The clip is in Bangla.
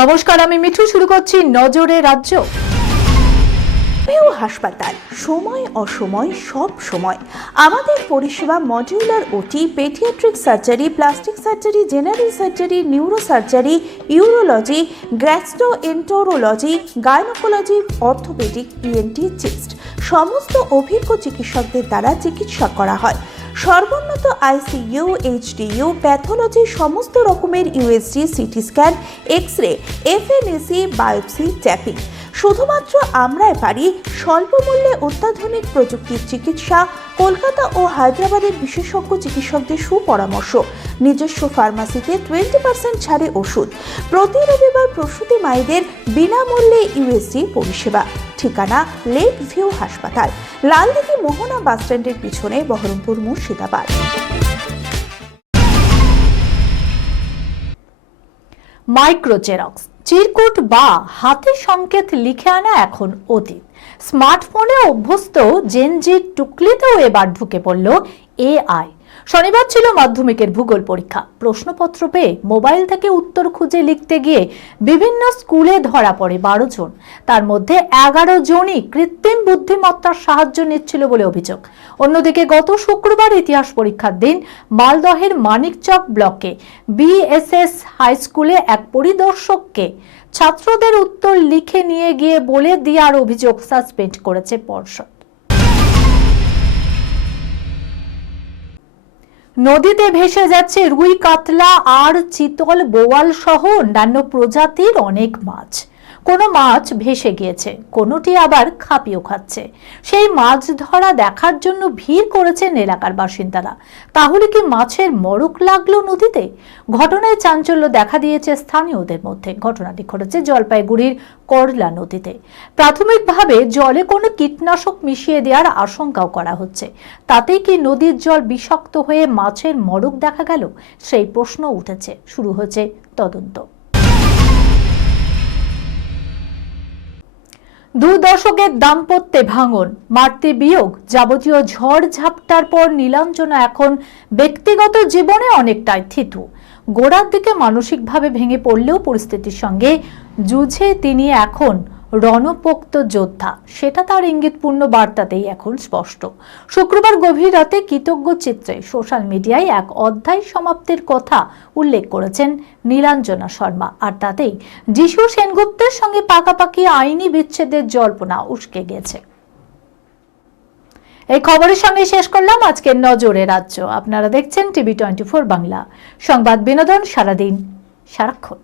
নমস্কার, আমি মিঠু। শুরু করছি নজরে রাজ্য। হাসপাতাল, সময় অসময়, সব সময়। আমাদের পরিষেবা modular OT, paediatric surgery, plastic surgery, general surgery neurosurgery urology gastroenterology gynaecology, orthopaedic ENT chest. সমস্ত অভিজ্ঞ চিকিৎসকদের দ্বারা চিকিৎসা করা হয়। সর্বোন্নত আইসিইউ, এইচডিইউ, প্যাথোলজি, সমস্ত রকমের USG, CT scan X ray FNAC, biopsy, tapping. শুধুমাত্র আমরাই পারি স্বল্প মূল্যে অত্যাধুনিক প্রযুক্তির চিকিৎসা কলকাতা ও হায়দ্রাবাদের বিশেষজ্ঞ চিকিৎসকদের সুপরামর্শ, নিজস্ব ফার্মাসিতে টোয়েন্টি পার্সেন্ট ছাড়ে ওষুধ, প্রতি রবিবার প্রসূতি মায়েদের বিনামূল্যে ইউএসজি পরিষেবা, ঠিকানা লেক ভিউ হাসপাতাল, লালদিঘি মোহনা বাসস্ট্যান্ডের পিছনে বহরমপুর মুর্শিদাবাদ। মাইক্রোজেরক্স চিরকুট বা হাতে সংকেত লিখে আনা এখন অতীত। স্মার্টফোনে অভ্যস্ত জেনজির টুকলিতেও এবার ঢুকে পড়ল এআই। শনিবার ছিল মাধ্যমিকের ভূগোল পরীক্ষা। প্রশ্নপত্র পেয়ে মোবাইল থেকে উত্তর খুঁজে লিখতে গিয়ে বিভিন্ন স্কুলে ধরা পড়ে বারো জন। তার মধ্যে এগারো জনই কৃত্রিম বুদ্ধিমত্তার সাহায্য নিচ্ছিল বলে অভিযোগ। অন্যদিকে গত শুক্রবার ইতিহাস পরীক্ষার দিন মালদহের মানিকচক ব্লকে বিএসএস হাই স্কুলে এক পরিদর্শককে ছাত্রদের উত্তর লিখে নিয়ে গিয়ে বলে দেওয়ার অভিযোগ সাসপেন্ড করেছে পর্ষদ। নদীতে ভেসে যাচ্ছে রুই কাতলা আর চিতল বোয়াল সহ অন্যান্য প্রজাতির অনেক মাছ। কোনো মাছ ভেসে গিয়েছে, কোনোটি আবার খাপিও খাচ্ছে। সেই মাছ ধরা দেখার জন্য ভিড় করেছেন এলাকার বাসিন্দারা। তাহলে কি মাছের মরক লাগল নদীতে? ঘটনায় চাঞ্চল্য দেখা দিয়েছে স্থানীয়দের মধ্যে। ঘটনাটি ঘটেছে জলপাইগুড়ির করলা নদীতে। প্রাথমিকভাবে জলে কোনো কীটনাশক মিশিয়ে দেওয়ার আশঙ্কাও করা হচ্ছে। তাতেই কি নদীর জল বিষাক্ত হয়ে মাছের মরক দেখা গেল? সেই প্রশ্ন উঠেছে। শুরু হয়েছে তদন্ত। দু দশকের দাম্পত্যে ভাঙন মারতে বিয়োগ, যাবতীয় ঝড় ঝাপটার পর নীলাঞ্জনা এখন ব্যক্তিগত জীবনে অনেকটাই থিতু। গোড়ার দিকে মানসিকভাবে ভেঙে পড়লেও পরিস্থিতির সঙ্গে যুঝে তিনি এখন রণপোক্ত যোদ্ধা। সেটা তার ইঙ্গিতপূর্ণ বার্তাতেই এখন স্পষ্ট। শুক্রবার গভীর রাতে কৃতজ্ঞ চিত্রে সোশ্যাল মিডিয়ায় এক অধ্যায় সমাপ্তির কথা উল্লেখ করেছেন নীলাঞ্জনা শর্মা। আর তাতেই যিশু সেনগুপ্তের সঙ্গে পাকাপাকি আইনি বিচ্ছেদের জল্পনা উস্কে গেছে। এই খবরের সঙ্গে শেষ করলাম আজকের নজরে রাজ্য। আপনারা দেখছেন টিভি টোয়েন্টি বাংলা। সংবাদ বিনোদন সারাদিন সারাক্ষণ।